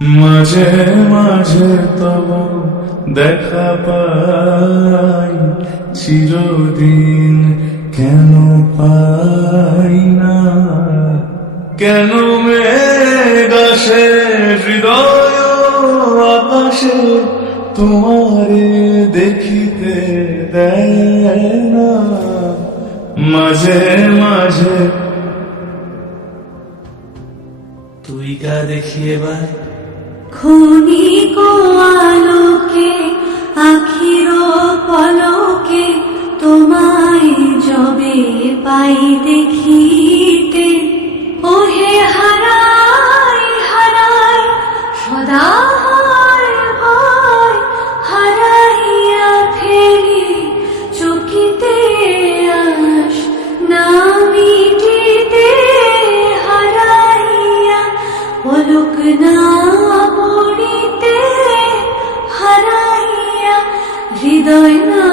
মাঝে মাঝে তব দেখা পাই, চিরদিন কেন পাই না? কেন মেঘ আসে হৃদয় আকাশে, তোমারে দেখিতে দেয় না? মাঝে মাঝে তুই গা দেখি এবার ক্ষণিক আলোকে আখির পলকে তোমায় যবে পাই দেখিতে, ওহে হারাই হারাই সদা হয় ভয়, হারাইয়া ফেলি চকিতে আস না মিটিতে, হারাইয়া পলক না পড়িতে, হারাইয়া হৃদয় না